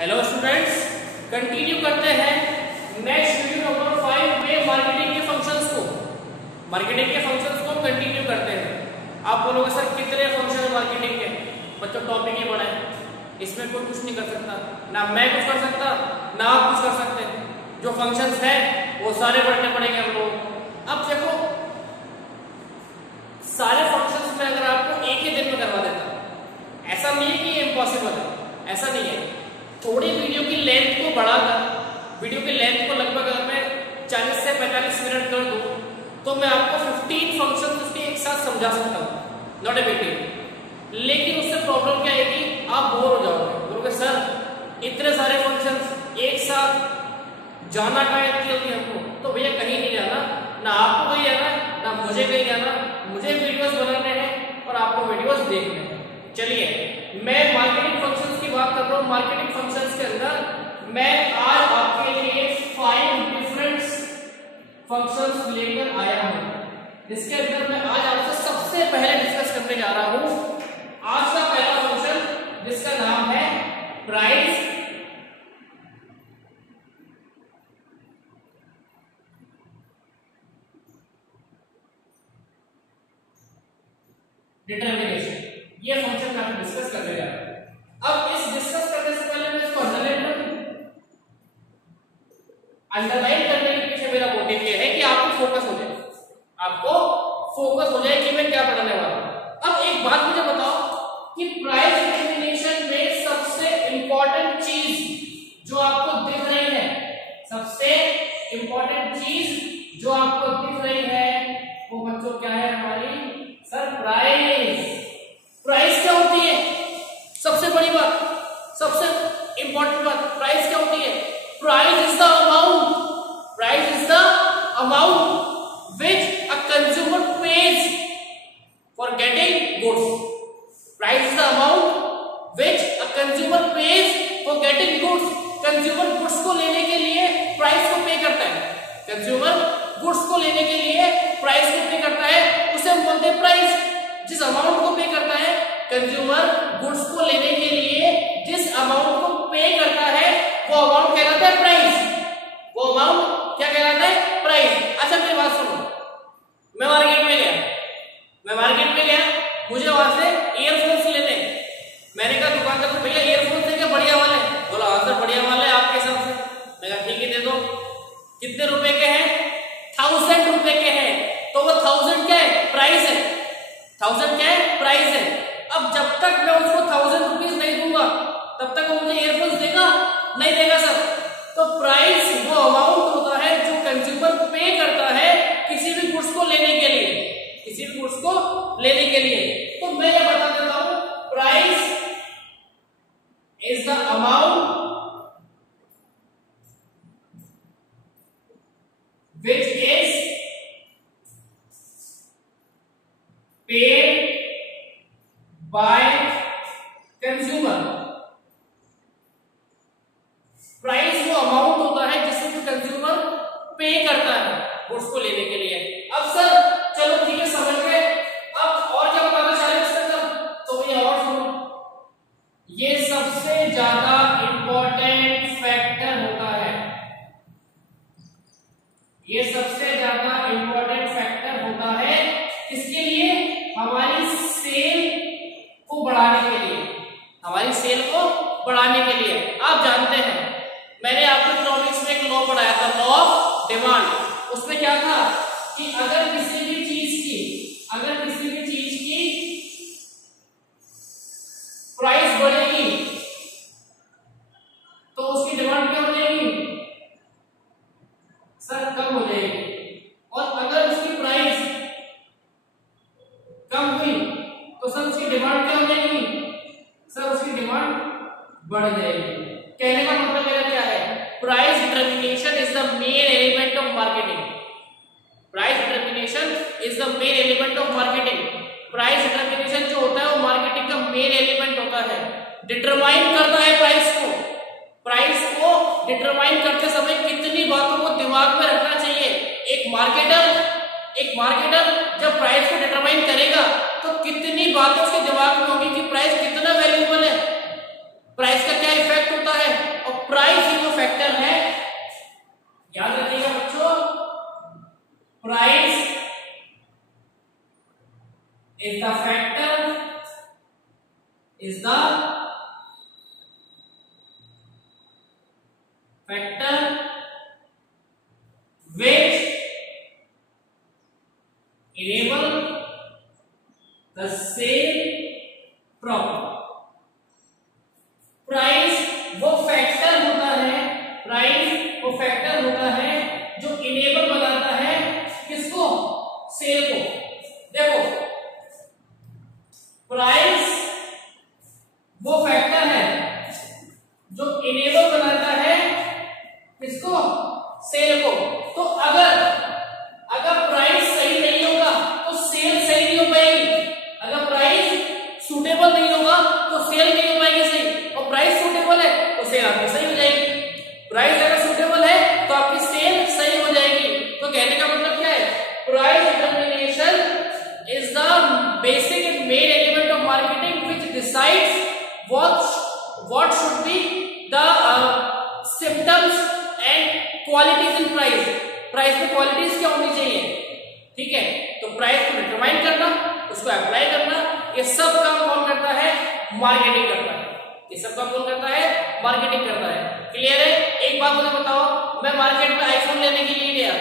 Hello students, continue करते हैं next video number 5 में मार्केटिंग के फंक्शंस को कंटिन्यू करते हैं। आप बोलोगे सर कितने फंक्शन है मार्केटिंग के? बच्चों टॉपिक ही बड़ा है, इसमें कोई कुछ नहीं कर सकता, ना मैं कुछ कर सकता ना आप कुछ कर सकते। जो फंक्शंस है वो सारे पढ़ने पड़ेंगे हम लोग। अब देखो, सारे फंक्शंस में अगर आपको एक ही दिन में करवा देता, ऐसा नहीं है कि ये इम्पॉसिबल है, ऐसा नहीं है। थोड़ी वीडियो की लेंथ को बढ़ाकर, वीडियो की लेंथ को लगभग अगर मैं 40 से 45 मिनट कर दूं तो मैं आपको 15 फंक्शन उसके एक साथ समझा सकता हूं, नॉट ए बिग डील। लेकिन उससे प्रॉब्लम क्या आएगी, आप बोर हो जाओगे, बोलोगे सर इतने सारे फंक्शंस एक साथ जाना कहाँ इतनी जल्दी हमको? तो भैया कहीं नहीं जाना, ना आपको कहीं जाना ना मुझे कहीं जाना। मुझे वीडियोस बनाने हैं और आपको वीडियोस देखने हैं। चलिए, मैं मार्केटिंग फंक्शंस की बात कर रहा हूं। मार्केटिंग फंक्शंस के अंदर मैं आज आपके लिए 5 डिफरेंट फंक्शंस लेकर आया हूं। इसके अंदर मैं आज आपसे सबसे पहले डिस्कस करने जा रहा हूं आज का पहला फंक्शन, जिसका नाम है प्राइस डिटरमिनेशन। ये फंक्शन का हम डिस्कस कर रहे हैं। अब इस डिस्कस करने से पहले मैं इसको अंडरलाइन कर दूं। अंडरलाइन करने के पीछे मेरा मोटिव ये है कि आपको फोकस हो जाए, कि मैं क्या पढ़ाने वाला हूं। अब एक बात मुझे बताओ कि प्राइस डिटरमिनेशन में सबसे इंपॉर्टेंट चीज जो आपको दिख रही है, सबसे इंपॉर्टेंट चीज जो आपको दिख रही है वो बच्चों क्या है हमारी? सर प्राइस क्या होती है? सबसे बड़ी बात, सबसे इंपॉर्टेंट बात, प्राइस क्या होती है? Price is the amount which a consumer page for getting goods. Price is the amount which a consumer page for getting goods. Consumer goods को लेने के लिए प्राइस को पे करता है, कंज्यूमर गुड्स को लेने के लिए प्राइस को पे करता है, उसे हम बोलते हैं प्राइस। जिस अमाउंट को पे करता है कंज्यूमर गुड्स को लेने के लिए, जिस अमाउंट को पे करता है वो अमाउंट कहलाता है प्राइस। वो अमाउंट क्या कहलाता है? प्राइस। अच्छा मेरी बात सुनो, मैं मार्केट में गया, मुझे वहां से ईयरफोन्स लेने। मैंने कहा दुकानदार से भैया ईयरफोन्स है क्या बढ़िया वाले? बोला हाँ सर बढ़िया वाले आपके हिसाब से। मैं कहा ठीक है दे दो। कितने रुपए के हैं? 1000 रुपए के हैं। तो वो 1000 क्या है? प्राइस है। 1000 क्या है? प्राइस है। अब जब तक मैं उसको 1000 रुपीज नहीं दूंगा तब तक वो मुझे ईयरफोन्स देगा? नहीं देगा सर। तो प्राइस वो अमाउंट होता है जो कंज्यूमर पे करता है किसी भी गुड्स को लेने के लिए, तो मैं ये बता देता हूं, price is the amount which is paid by consumer। Price वो अमाउंट होता है जिसे कंज्यूमर पे करता है गुड्स को लेने के लिए। अब सर चलो ठीक है समझ गए, अब और क्या बताना चाह रहे हैं इसके अंदर? तो ये और सुनो, ये सबसे ज्यादा इंपॉर्टेंट फैक्टर होता है, ये सबसे ज्यादा इंपॉर्टेंट फैक्टर होता है किसके लिए? हमारी सेल को बढ़ाने के लिए, हमारी सेल को बढ़ाने के लिए। आप जानते हैं मैंने आपको इकोनॉमिक्स में एक लॉ पढ़ाया था, लॉ ऑफ डिमांड। उसमें क्या था कि अगर किसी भी चीज की प्राइस बढ़ेगी तो उसकी डिमांड क्या हो जाएगी? सर कम हो जाएगी। और अगर उसकी प्राइस कम हुई तो सर उसकी डिमांड क्या हो जाएगी? सर उसकी डिमांड बढ़ जाएगी। कहने का मतलब मेरा क्या है? Price determination is the main element of marketing. Price determination is the main element of marketing. Price determination जो होता है वो मार्केटिंग का मेन एलिमेंट होता है। डिटरमाइन करता है प्राइस को डिटरमाइन करते समय कितनी बातों को दिमाग में रखना चाहिए। एक मार्केटर जब प्राइस को डिटरमाइन करेगा तो कितनी बातें उसके दिमाग में होगी कि प्राइस कितना वैल्यूएबल है, प्राइस का क्या इफेक्ट होता है, प्राइस ही वो फैक्टर है, याद रखिएगा बच्चों, price is the factor, is the factor which enable the sale properly. Price वो फैक्टर होता है, प्राइस वो फैक्टर होता है जो इनेबल बनाता है किसको, सेल को। देखो प्राइस वो फैक्टर है जो इनेबल बनाता है किसको, सेल को। तो अगर प्राइस सही नहीं होगा तो सेल सही नहीं हो पाएगी, अगर प्राइस सूटेबल नहीं होगा तो सेल नहीं हो पाएगी सही, और प्राइस सूटेबल है तो सेल आपकी सही हो जाएगी। प्राइस अगर सूटेबल है तो आपकी सेल सही हो जाएगी। तो कहने का मतलब क्या है, price determination is the basic and main element of marketing which decides what should be the symptoms and qualities in price. Price में क्वालिटीज क्या होनी चाहिए, ठीक है। तो प्राइस को डिटरमाइन करना, उसको अप्लाई करना, ये सब काम कौन करता है, मार्केटिंग करता है। ये सब काम कौन करता है, मार्केटिंग करता है। क्लियर है। एक बात मुझे बताओ, मैं मार्केट में आईफोन लेने के लिए गया,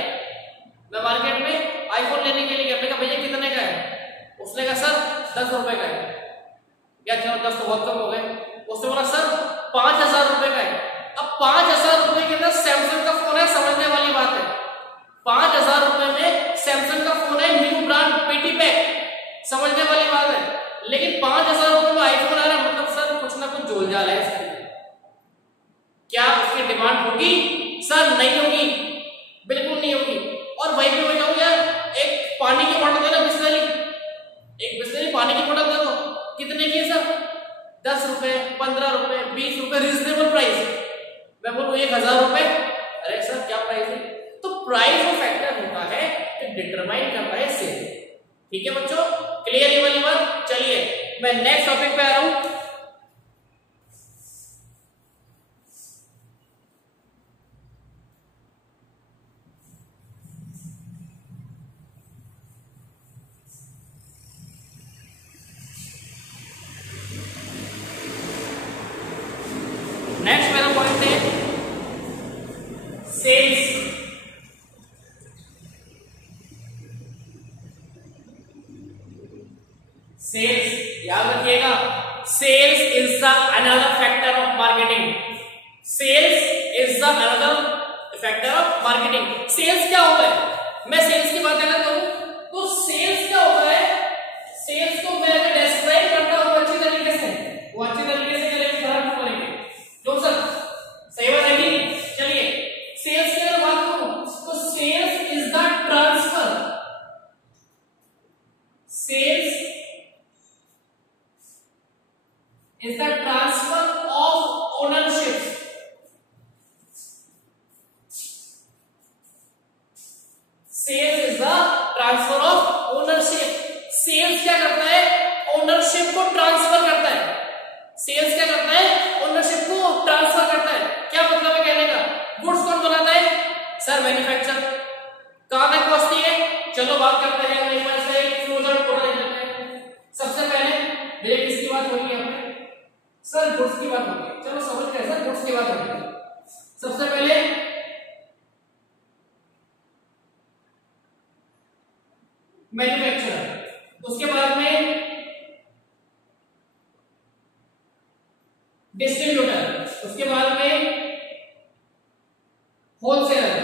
मैं मार्केट में आईफोन लेने के लिए गया, मैंने कहा भैया कितने का है, उसने कहा सर 10 रुपए का है। क्या 10 तो बहुत कम हो गए। उसने बोला सर 5000 रुपए का है। अब 5000 रुपए के अंदर सैमसंग का फोन है, समझने वाली बात है। 5000 रुपए में सैमसंग का फोन है, न्यू ब्रांड पेटी पैक, समझने वाली बात है। लेकिन 5000 रुपए में आईफोन आ रहा है, मतलब सर कुछ ना कुछ जोल जाल है इसके। क्या उसकी डिमांड होगी, सर नहीं होगी, बिल्कुल नहीं होगी। और वही पे मैं कहूँ यार एक पानी की बोतल दे दो, बिस्लरी, एक बिस्लरी पानी की बोतल दे दो, कितने की है सर, 10 रुपए, 15 रुपए, 20 रुपए, रीजनेबल प्राइस। मैं बोलूं 1000 रुपए, अरे सर क्या प्राइस है। तो प्राइस वो फैक्टर होता है जो डिटरमाइन करता है सेल। ठीक है बच्चों, क्लियर ये वाली बात। चलिए मैं नेक्स्ट टॉपिक पे आ रहा हूं। नेक्स्ट मेरा पॉइंट है सेल्स। सेल्स याद रखिएगा, sales is the another factor of marketing. Sales is the another factor of marketing. Sales क्या होता है, मैं सेल्स की बात अगर करूं तो सेल्स क्या होता है, सेल्स को मैं अगर डिस्क्राइब करता हूं अच्छी तरीके से, वो अच्छी तरीके से करेंगे, ध्यान करेंगे जो सर सही बात है कि। चलिए सेल्स की अगर बात करूं तो sales is the transfer, sales is the transfer of ownership, sales is the transfer of ownership। sales क्या करता है, ओनरशिप को ट्रांसफर करता है। सेल्स क्या करता है, ओनरशिप को ट्रांसफर करता है। क्या मतलब है कहने का, गुड्स कौन बनाता है, सर मैन्युफैक्चर। कहां तक पहुंचती है, चलो बात करते हैं, एक बार से एक फ्लोचार्ट पूरा देख लेते हैं। सबसे पहले मेरे किसकी बात होगी यहाँ पे, सर गुड्स की बात होगी। चलो समझ गए सर, गुड्स की बात होगी। सबसे पहले मैन्युफैक्चरर, उसके बाद में डिस्ट्रीब्यूटर, उसके बाद में होलसेलर,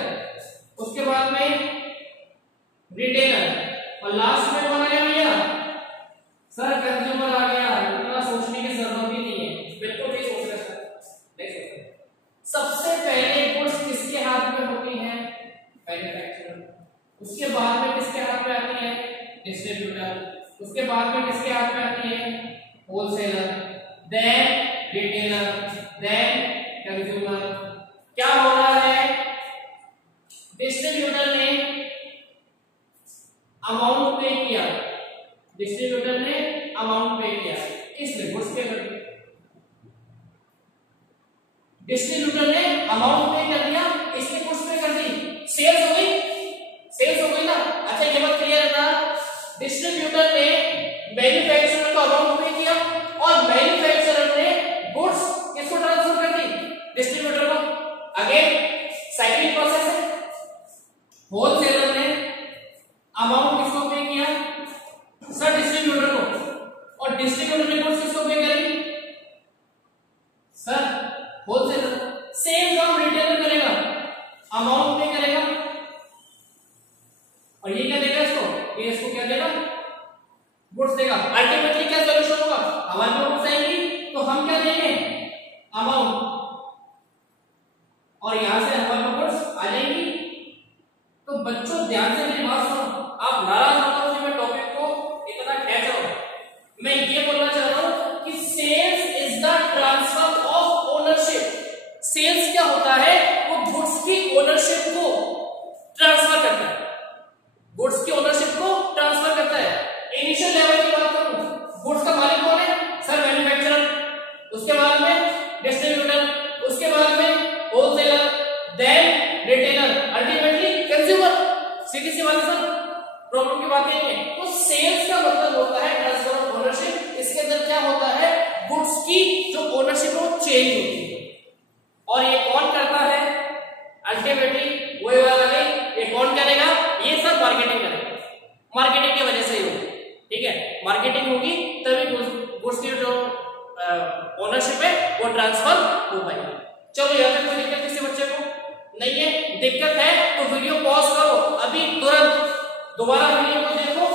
उसके बाद में रिटेलर, और लास्ट में कौन आया भैया, सर कंज्यूमर आ गया। इतना सोचने की जरूरत ही नहीं है, बिल्कुल नहीं सोच रहे सर, नहीं सोच रहे। सबसे पहले गुड्स किसके हाथ में होती है, मैन्युफैक्चरर। उसके बाद में किसके हाथ में आती है, डिस्ट्रीब्यूटर। उसके बाद में किसके हाथ में आती है, wholesaler, then retailer, then consumer. क्या हो रहा है, डिस्ट्रीब्यूटर ने अमाउंट पे किया, डिस्ट्रीब्यूटर ने अमाउंट पे किया, इसलिए गुड्स पे कर। डिस्ट्रीब्यूटर ने अमाउंट पे कर दिया, इसने गुड्स पे कर दी, सेल्स हो गई, सेल्स हो गई ना। अच्छा ये बात क्लियर है ना, डिस्ट्रीब्यूटर ने मैन्युफैक्चरर को अमाउंट पे किया और मैन्युफैक्चरर ने गुड्स किसको ट्रांसफर कर दी, डिस्ट्रीब्यूटर को। अगेन साइक्लिक प्रोसेस है, होलसेलर ने अमाउंट किसको पे किया, सर डिस्ट्रीब्यूटर को, और डिस्ट्रीब्यूटर ने गुड्स किसको पे करी, सर होलसेलर। सेम काम रिटेलर करेगा, अमाउंट पे करेगा और ये क्या देगा इसको, ये इसको क्या देगा, गुड्स देगा। अल्टीमेटली क्या सॉल्यूशन होगा, हमारे पास गुड्स आएंगी तो हम क्या देंगे, अमाउंट, और यहां से हमारे पास गुड्स आ जाएंगी। तो बच्चों ध्यान से मेरी बात सुनो, आप नाराज मत हो कि मैं टॉपिक को इतना खींच रहा हूं। मैं ये बोलना चाह रहा हूं कि sales is the transfer of ownership. Sales क्या होता है, वो गुड्स की ओनरशिप को ट्रांसफर करता है, गुड्स की ओनरशिप को ट्रांसफर करता है। इनिशियल लेवल की बात करूं, गुड्स का मालिक कौन है, सर मैन्युफैक्चरर, उसके बाद में डिस्ट्रीब्यूटर, उसके बाद में wholesaler, then retailer, ultimately consumer. सीधी सी बात है सर, प्रॉब्लम की बात नहीं है। तो सेल्स का मतलब होता है ट्रांसफर ऑफ ओनरशिप। इसके अंदर क्या होता है, गुड्स की जो ओनरशिप है वो चेंज होती है, और ये कौन करता है, अल्टीमेटली वही वाला नहीं, ये कौन करेगा, ये सब मार्केटिंग करेगा, मार्केटिंग की वजह से ही होगी। ठीक है, मार्केटिंग होगी तभी गुड्स की जो ओनरशिप है वो ट्रांसफर हो पाएगी। चलो यहाँ तक कोई दिक्कत किसी बच्चे को नहीं है, दिक्कत है तो वीडियो पॉज करो, अभी तुरंत दोबारा वीडियो को देखो,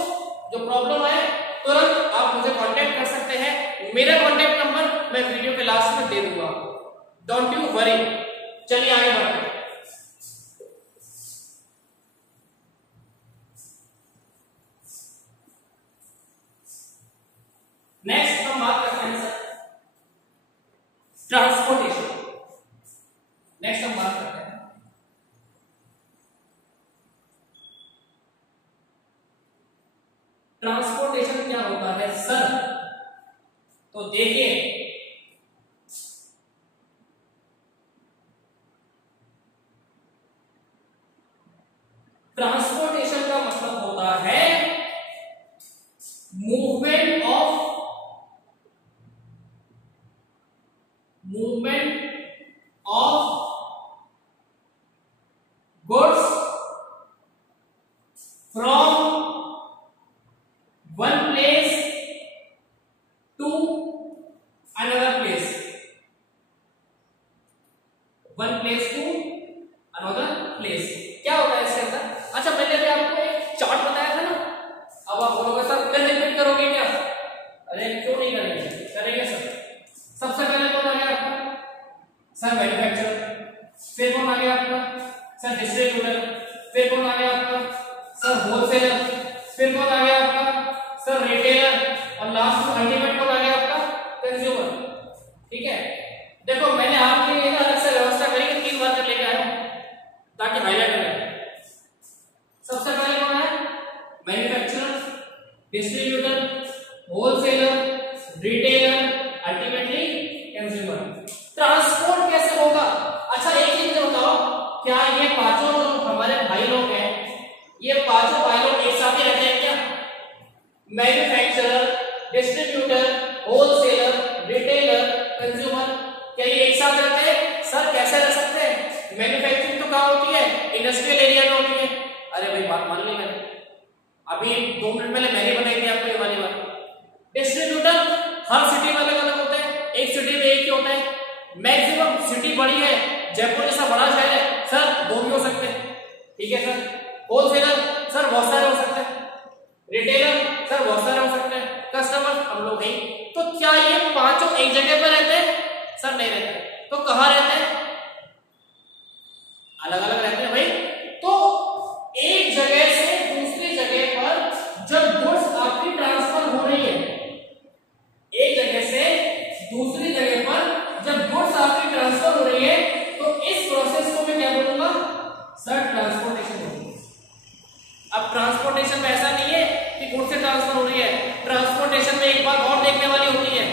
जो प्रॉब्लम है तुरंत आप मुझे कांटेक्ट कर सकते हैं। मेरा कांटेक्ट नंबर मैं वीडियो के लास्ट में दे दूंगा, डोंट यू वरी। चलिए आगे बढ़ते हैं। नेक्स्ट हम बात करते हैं सर ट्रांसपोर्टेशन। नेक्स्ट हम बात करते हैं ट्रांसपोर्टेशन क्या होता है सर। तो देखिए ट्रांसपोर्टेशन का मतलब होता है movement of goods from one place to another place, one place to another place. क्या होता है इसके अंदर, अच्छा मैंने अभी आपको एक चार्ट बताया था ना, अब आप बोलोगे सर फिर रिपीट करोगे क्या, अरे क्यों नहीं करेंगे, करेंगे सर। सबसे पहले कौन आ गया आपका, सर मैन्युफैक्चरर, फिर कौन आ गया आपका, सर डिस्ट्रीब्यूटर, फिर कौन आ गया आपका, सर होलसेलर, फिर कौन आ गया आपका, सर रिटेलर, और लास्ट में अल्टीमेट कौन आ गया आपका, कंज्यूमर। ठीक है, देखो मैंने आपके लिए अलग से व्यवस्था करी कि 3 बार लेके आया ताकि हाईलाइट रहे। सबसे पहले कौन है, manufacturer, distributor, wholesaler, retailer, ultimately consumer. Transport कैसे होगा, अच्छा एक चीज बताओ, क्या ये पांचों जो हमारे भाई लोग हैं, ये पांचों भाई लोग एक साथ ही रहते हैं क्या, manufacturer, distributor, wholesaler, retailer, consumer, क्या ये एक साथ रहते हैं, सर कैसे रह सकते हैं, मैन्युफैक्चरिंग तो कहाँ होती है, इंडस्ट्रियल एरिया में होती है। अरे भाई बात मान ली मैंने, अभी 2 मिनट पहले मैंने बताई थी आपको ये वाली बात। डिस्ट्रीब्यूटर हर सिटी में अलग अलग होते हैं, एक सिटी में एक ही होता है, मैक्सिमम सिटी बड़ी है, जयपुर जैसा बड़ा शहर है सर 2 भी हो सकते हैं। ठीक है सर, होलसेलर सर बहुत सारे हो सकते हैं, रिटेलर सर बहुत सारे हो सकते हैं, कस्टमर हम लोग नहीं। तो क्या ये पांचों एक जगह पर रहते हैं, सर नहीं रहते। तो कहां रहते हैं, अलग अलग रहते हैं भाई। तो एक जगह से दूसरी जगह पर जब गुड्स आपकी ट्रांसफर हो रही है, एक जगह से दूसरी जगह पर जब गुड्स आपकी ट्रांसफर हो रही है, तो इस प्रोसेस को मैं क्या बोलूंगा, सर ट्रांसपोर्टेशन होगी। अब ट्रांसपोर्टेशन में ऐसा नहीं है कि गुड्स से ट्रांसफर हो रही है, ट्रांसपोर्टेशन में एक बात और देखने वाली होती है,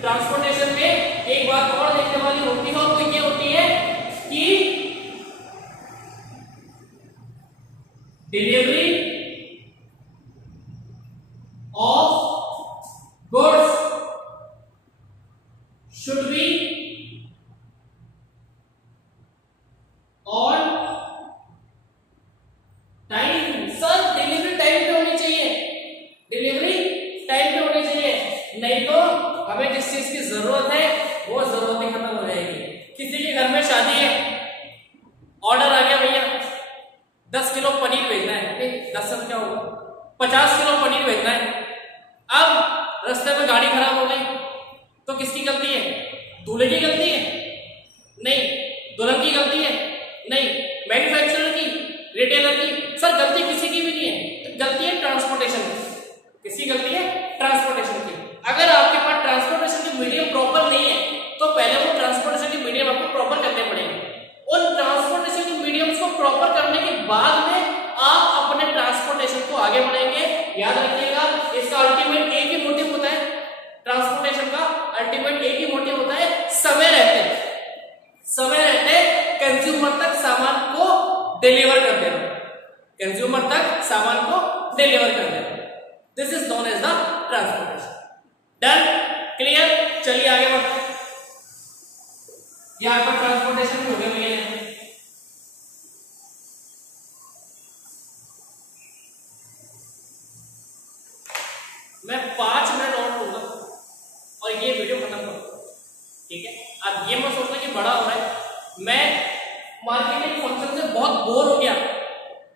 ट्रांसपोर्टेशन में एक बात और देखने वाली होती है, और वो ये होती 50 किलो पनीर भेजना है। अब रास्ते में गाड़ी खराब हो गई तो किसकी गलती है? दूल्हे की गलती है? नहीं। दुल्हन की गलती है? नहीं। मैन्युफैक्चरर की, रिटेलर की? सर गलती किसी की भी नहीं है, तो गलती है ट्रांसपोर्टेशन की। किसकी गलती है? ट्रांसपोर्टेशन की। अगर आपके पास ट्रांसपोर्टेशन की मीडियम प्रॉपर नहीं है तो पहले वो ट्रांसपोर्टेशन की मीडियम आपको प्रॉपर करने पड़ेंगे। उन ट्रांसपोर्टेशन की मीडियम्स को प्रॉपर करने के बाद में आप अपने ट्रांसपोर्टेशन को आगे बढ़ाएंगे। याद रखिएगा, इसका अल्टीमेट एक ही मोटिव होता है, ट्रांसपोर्टेशन का अल्टीमेट एक ही मोटिव होता है, समय रहते कंज्यूमर तक सामान को डिलीवर कर देना। कंज्यूमर तक सामान को डिलीवर कर देना, this is known as the transportation. Done? Clear? चलिए आगे बढ़ते हैं। यहां पर ट्रांसपोर्टेशन हो गया भैया। मैं 5 मिनट और लूंगा और ये वीडियो खत्म करूंगा, ठीक है? अब ये मत सोचना कि बड़ा हो रहा है, मैं मार्केटिंग फंक्शन से बहुत बोर हो गया,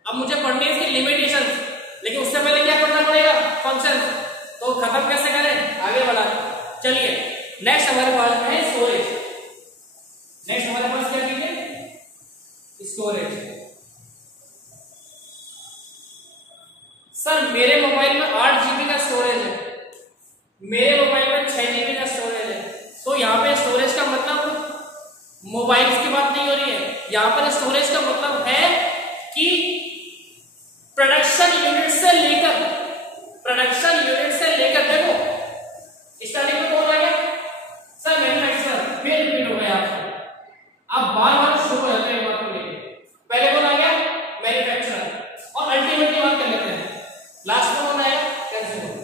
अब मुझे पढ़नी है इसकी लिमिटेशन, लेकिन उससे पहले क्या पढ़ना पड़ेगा? फंक्शन। तो खत्म कैसे करें? आगे बढ़ा। चलिए नेक्स्ट हमारे पास है स्टोरेज। नेक्स्ट हमारे पास क्या है? स्टोरेज। सर मेरे मोबाइल में 8 GB का स्टोरेज है, मेरे मोबाइल में 6 GB का स्टोरेज है, तो यहाँ पे स्टोरेज का मतलब मोबाइल्स की बात नहीं हो रही है, यहाँ पर स्टोरेज का मतलब है कि प्रोडक्शन यूनिट से लेकर देखो स्टार्टिंग में कौन आ गया? Sir manufacturer. फिर रिपीट हो गया, आप बार शुरू हो जाते हैं बात को लेकर। पहले कौन आ गया? मैन्युफैक्चरर। और अल्टीमेटली बात कर लेते हैं, लास्ट में कौन आया? कंज्यूमर।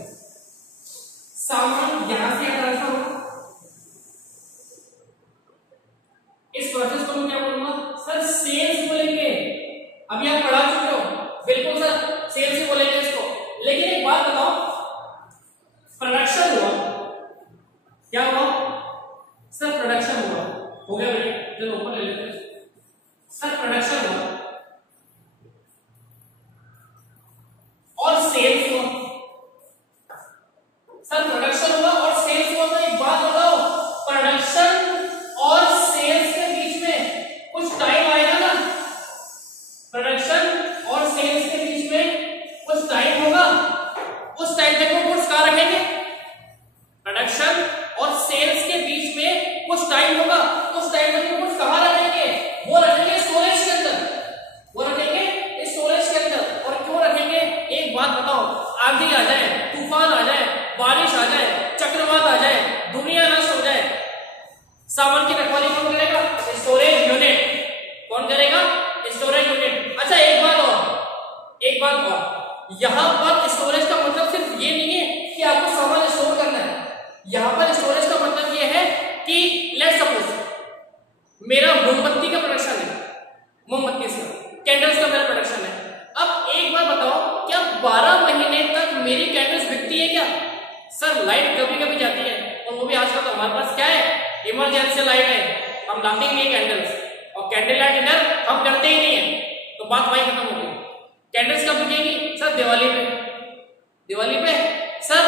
सामान यहां से ट्रांसफर होगा, इस प्रोसेस को मैं क्या बोलूंगा? सर सेल्स बोलेंगे। अभी आप पढ़ा चुके हो, बिल्कुल सर सेल्स ही बोलेंगे इसको। लेकिन एक बात बताओ, प्रोडक्शन हुआ, क्या हुआ? सर प्रोडक्शन हुआ, हो गया भैया, चलो ऊपर ले लेते हैं। सर प्रोडक्शन हुआ और सेल्स हुआ। सर प्रोडक्शन हुआ और सेल्स हुआ, तो एक बात बताओ, प्रोडक्शन और सेल्स के बीच में कुछ टाइम आएगा ना? प्रोडक्शन और सेल्स के बीच में कुछ टाइम होगा, उस टाइम तक वो गुड्स कहां रखेंगे? प्रोडक्शन और सेल्स के बीच में कुछ टाइम होगा, उस टाइम तक वो गुड्स कहां रखेंगे? वो रखेंगे स्टोरेज के अंदर, वो रखेंगे स्टोरेज के अंदर। और क्यों रखेंगे? एक बात बताओ, आंधी आ जाए, तूफान आ जाए, बारिश आ जाए, चक्रवात आ जाए, दुनिया नष्ट हो जाए, सामान की रखवाली कौन करेगा? Storage unit. कौन करेगा? Storage unit. अच्छा एक बात और, यहां पर स्टोरेज का मतलब सिर्फ ये नहीं है कि आपको सामान स्टोर करना है, यहां पर स्टोरेज का मतलब ये है कि लेट्स सपोज मेरा मोमबत्ती का प्रोडक्शन है, मोमबत्ती का कैंडल्स का मेरा प्रोडक्शन है। अब एक बार बताओ, क्या 12 महीने तक मेरी कैंडल्स बिकती है क्या? सर लाइट कभी कभी जाती है, और वो भी आजकल तो हमारे पास क्या है? इमरजेंसी लाइट है, हम लाते ही नहीं कैंडल्स, और कैंडल लाइट डिनर हम करते ही नहीं है, तो बात वही खत्म हो गई। कैंडल्स कब बिकेगी? सर दिवाली पे, सर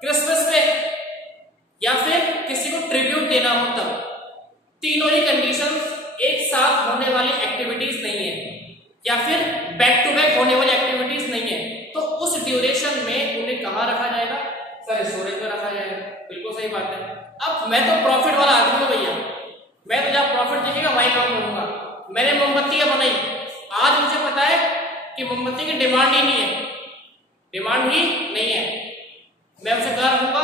क्रिसमस पे, या फिर किसी को ट्रिब्यूट देना हो तब। तीनों ही कंडीशंस एक साथ होने वाली एक्टिविटीज नहीं है, या फिर बैक टू बैक होने वाली एक्टिविटीज नहीं है, तो उस ड्यूरेशन में उन्हें कहां रखा जाएगा? सर स्टोरेज में रखा जाएगा। बिल्कुल सही बात है। अब मैं तो प्रॉफिट वाला आदमी हूं भैया, मैं तो जब प्रॉफिट दिखेगा वही काम करूंगा। मैंने मोमबत्तियां बनाई, आज मुझे पता है कि मोमबत्ती की डिमांड ही नहीं है, मैं उसे कहा रखूंगा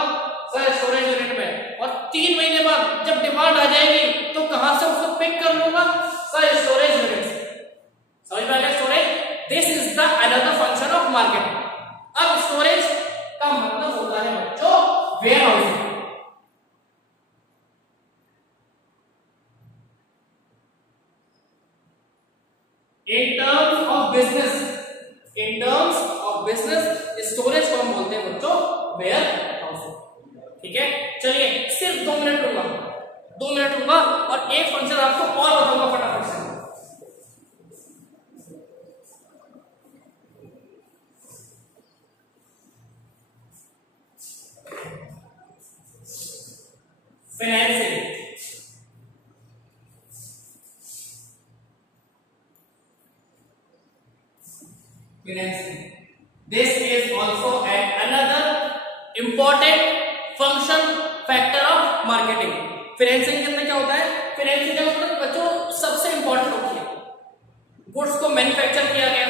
सर स्टोरेज यूनिट में, और 3 महीने बाद जब डिमांड आ जाएगी तो कहां से उसको पिक कर लूंगा? Sir storage unit. समझ में आ गया? Storage, this is the another function of marketing. अब स्टोरेज का मतलब होता है बच्चों warehousing. In terms of business storage को हम बोलते हैं बच्चों वेयर हाउसिंग। ठीक है, चलिए सिर्फ 2 मिनट लूंगा और एक फंक्शन आपको और बताऊंगा फटाफट से। financing. This is also another important function factor of marketing. Financing के अंदर क्या होता है? फाइनेंसिंग का मतलब बच्चों सबसे इंपॉर्टेंट होती है। गुड्स को मैन्युफैक्चर किया गया,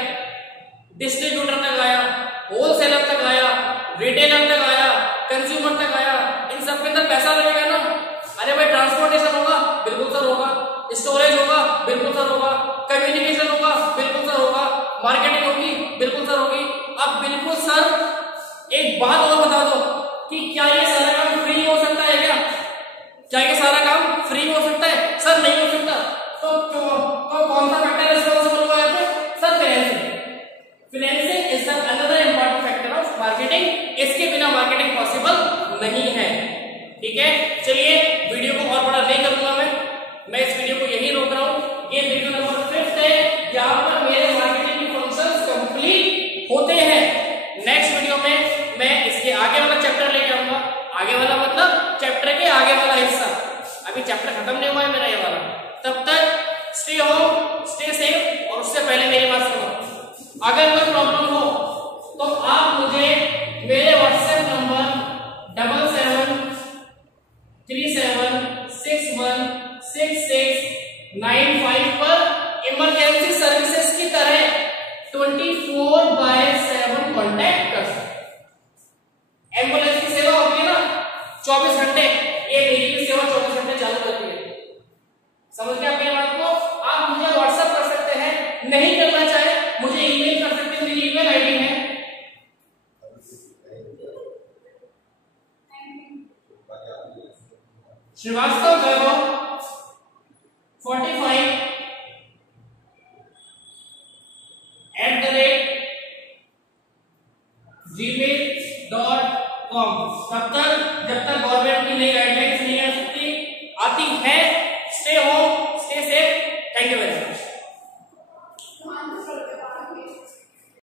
डिस्ट्रीब्यूटर तक आया, होलसेलर तक आया, रिटेलर तक आया, कंज्यूमर तक आया, इन सब के अंदर पैसा लगेगा ना। अरे भाई ट्रांसपोर्टेशन होगा, बिल्कुल सर होगा, स्टोरेज होगा, बिल्कुल सर होगा, कम्युनिकेशन होगा, बिल्कुल सर होगा, मार्केटिंग होगी, बिल्कुल सर होगी। अब बिल्कुल सर एक बात और बता दो कि क्या ये सारा काम फ्री हो सकता है क्या? क्या ये सारा काम फ्री हो सकता है? सर नहीं हो सकता। तो कौन सा फैक्टर रिस्पांसिबल हुआ है? Sir financing. Financing is the another important factor of marketing. इसके बिना मार्केटिंग पॉसिबल नहीं है। ठीक है, चलिए वीडियो को और बड़ा नहीं करूंगा मैं इस वीडियो को यहीं रोक रहा हूं। ये वीडियो नंबर 5 है। यहाँ पर मेरे मार्केटिंग के फंक्शंस कंप्लीट होते हैं। नेक्स्ट वीडियो में मैं इसके आगे वाला चैप्टर लेके आऊंगा। आगे वाला मतलब चैप्टर के आगे वाला हिस्सा। अभी चैप्टर खत्म नहीं हुआ है मेरा ये वाला। तब तक स्टे होम, स्टे सेफ। और उससे पहले मेरी बात सुनो, अगर कोई प्रॉब्लम हो तो आप मुझे मेरे व्हाट्सएप नंबर 7737616695 पर इमरजेंसी सर्विसेज की तरह 24/7 कांटेक्ट कर सकते। एम्बुलेंस की सेवा होती है ना 24 घंटे, ये मेरी भी सेवा 24 घंटे चालू रहती है। समझ गए आपकी बात को? आप मुझे व्हाट्सएप कर सकते हैं, नहीं कर